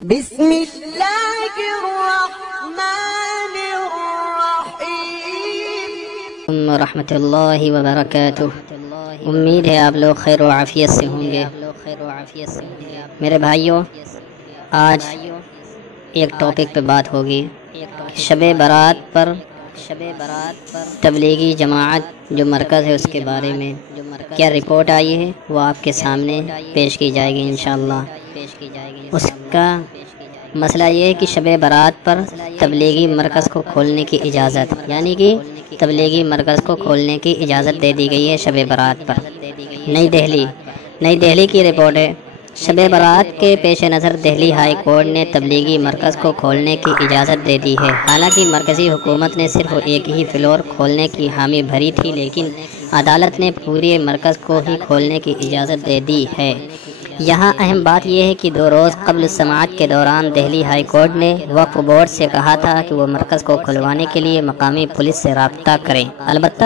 بسم اللہ الرحمن الرحیم ورحمۃ اللہ وبرکاتہ۔ امید ہے آپ لوگ خیر و عافیت سے ہوں گے۔ میرے بھائیوں، آج ایک ٹاپک پہ بات ہوگی، شب برات پر تبلیغی جماعت جو مرکز ہے اس کے بارے میں کیا رپورٹ آئی ہے وہ آپ کے سامنے پیش کی جائے گی انشاءاللہ۔ اس کا مسئلہ یہ ہے کہ شب برات پر تبلیغی مرکز کو کھولنے کی اجازت، یعنی کہ تبلیغی مرکز کو کھولنے کی اجازت دے دی گئی ہے شب برات پر۔ نئی دہلی کی رپورٹ ہے، شب برات کے پیش نظر دہلی ہائی کورٹ نے تبلیغی مرکز کو کھولنے کی اجازت دے دی ہے۔ حالانکہ مرکزی حکومت نے صرف ایک ہی فلور کھولنے کی حامی بھری تھی، لیکن عدالت نے پورے مرکز کو ہی کھولنے کی اجازت دے دی ہے۔ یہاں اہم بات یہ ہے کہ 2 روز قبل سماعت کے دوران دہلی ہائی کورٹ نے وقف بورڈ سے کہا تھا کہ وہ مرکز کو کھلوانے کے لیے مقامی پولیس سے رابطہ کریں۔ البتہ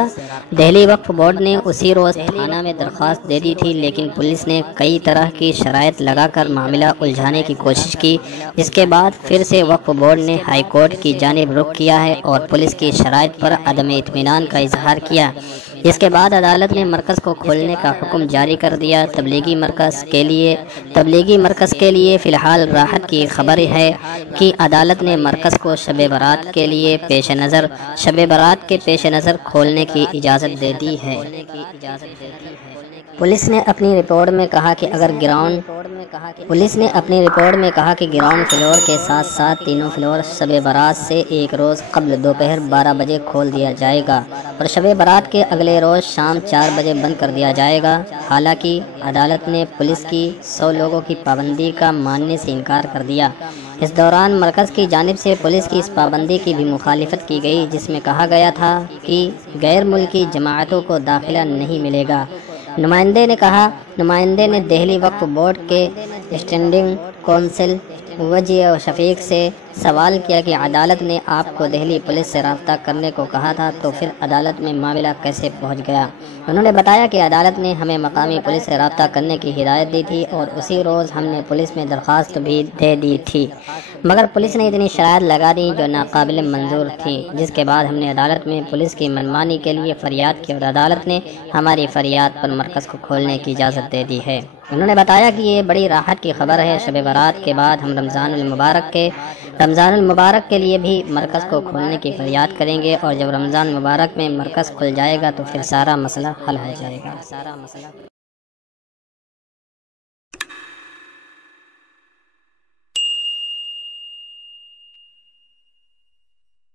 دہلی وقف بورڈ نے اسی روز تھانہ میں درخواست دے دی تھی، لیکن پولیس نے کئی طرح کی شرائط لگا کر معاملہ الجھانے کی کوشش کی، جس کے بعد پھر سے وقف بورڈ نے ہائی کورٹ کی جانب رخ کیا ہے اور پولیس کی شرائط پر عدم اطمینان کا اظہار کیا، جس کے بعد عدالت نے مرکز کو کھولنے کا حکم جاری کر دیا۔ تبلیغی مرکز کے لیے فی الحال راحت کی خبر ہے کہ عدالت نے مرکز کو شب برات کے پیش نظر کھولنے کی اجازت دے دی ہے۔ پولیس نے اپنی رپورٹ میں کہا کہ گراؤنڈ فلور کے ساتھ ساتھ تینوں فلور شب برات سے ایک روز قبل دوپہر 12 بجے کھول دیا جائے گا اور شب برات کے اگلے روز شام 4 بجے بند کر دیا جائے گا۔ حالانکہ عدالت نے پولیس کی 100 لوگوں کی پابندی کا ماننے سے انکار کر دیا۔ اس دوران مرکز کی جانب سے پولیس کی اس پابندی کی بھی مخالفت کی گئی، جس میں کہا گیا تھا کہ غیر ملکی جماعتوں کو داخلہ نہیں ملے گا۔ نمائندے نے دہلی وقف بورڈ کے اسٹینڈنگ کونسل وجی و شفیق سے سوال کیا کہ عدالت نے آپ کو دہلی پولیس سے رابطہ کرنے کو کہا تھا، تو پھر عدالت میں معاملہ کیسے پہنچ گیا؟ انہوں نے بتایا کہ عدالت نے ہمیں مقامی پولیس سے رابطہ کرنے کی ہدایت دی تھی اور اسی روز ہم نے پولیس میں درخواست بھی دے دی تھی، مگر پولیس نے اتنی شرائط لگا دی جو ناقابل منظور تھی، جس کے بعد ہم نے عدالت میں پولیس کی منمانی کے لیے فریاد کی اور عدالت نے ہماری فریاد پر مرکز کو کھولنے کی اجازت دے دی ہے۔ انہوں نے بتایا کہ یہ بڑی راحت کی خبر ہے، شب برات کے بعد ہم رمضان المبارک کے لیے بھی مرکز کو کھولنے کی فریاد کریں گے، اور جب رمضان مبارک میں مرکز کھل جائے گا تو پھر سارا مسئلہ حل ہو جائے گا۔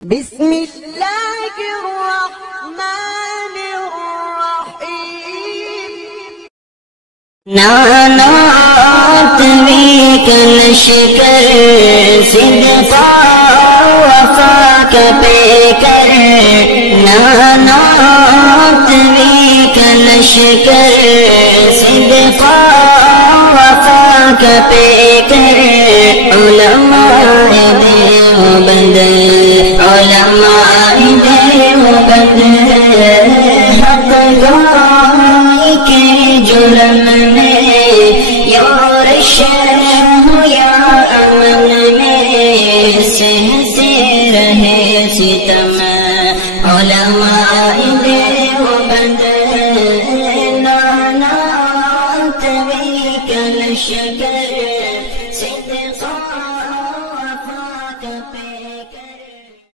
بسم اللہ الرحمن الرحیم نانات ویکن شکر صدقا وفا کا پیکر، نانات ویکن شکر صدقا وفا کا پیکر، علماء دیوبند حق گواہی کے جرم میں یورش ہو یا امن میں سہتے رہے ستم، علماء دیوبند نانات ویکن شکر صدقا وفا کا پیکر۔